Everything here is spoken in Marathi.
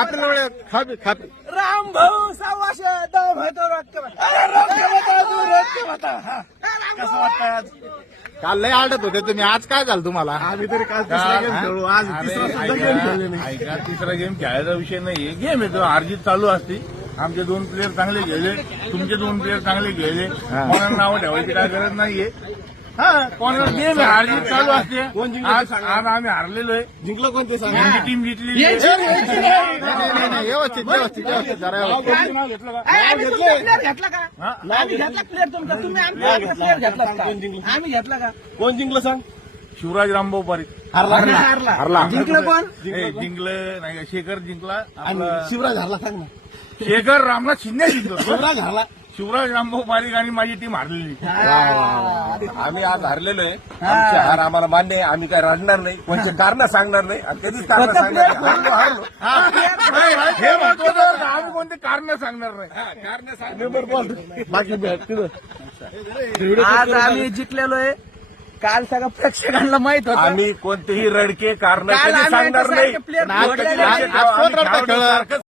खात्री वेळ खात्री राम भाऊ सव्वाशे दम होतो कसं वाटतं आज? काल लय आडत होते तुम्ही, आज काय झालं तुम्हाला? आम्ही तरी काल तिसरा गेम खेळू, आज तिसरा सुद्धा गेम खेळले नाही. ऐका, तिसरा गेम खेळायचा विषय नाहीये. गेम येतो, हारजीत चालू असते. आमचे 2 प्लेयर चांगले गेले, तुमचे 2 प्लेयर चांगले गेले. कोणाला नावं ठेवायची काय गरज नाहीये. हा, कोणाला गेम आहे, हारजीत चालू असते. कोण जिंकलं आज ते सांगा. आज आम्ही हारलेलो आहे. जिंकलं कोणते सांगा. आमची टीम जिंकलेली नाही, व्यवस्थित व्यवस्थित व्यवस्थित जरा व्यवस्थित. नाव घेतलं का? आम्ही तुमचा प्लेअर घेतला का? हा? आम्ही घेतला प्लेअर तुमचा, तुम्ही आमचा प्लेअर घेतला का? आम्ही घेतला का? कोण जिंकलं सांग. शिवराज रामभाऊ पारीख हारला. जिंकलं कोण? जिंकलं नाही का? शेखर जिंकला. आणि आपला शिवराज हरला सांग ना. शेखर रामनाथ शिंदे जिंकलो. शिवराज हरला. शिवराज रामभाऊ पारीख आणि माझी टीम हारलेली. आम्ही आज हारलेलो आहे. आमची हार आम्हाला मान्य आहे. आम्ही काय रडणार नाही, कोणते कारण सांगणार नाही आणि कधीच कारण सांगणार नाही. हारलो हारलो. हे महत्वाचं आहे. आम्ही कोणते कारण सांगणार नाही. कारण सांगणार बाकी बॅट तिथं. आज आम्ही जिंकलेलो आहे. काल सगळं प्रेक्षकांना माहित होतं. आम्ही कोणतेही रडके कारण काल कधी आम्ही सांगणार नाही. प्लेअर आज- आज- आज- आज- आज- आज- आज- आज- आज- आज- आज- आज- आज- खेळाडूसारखं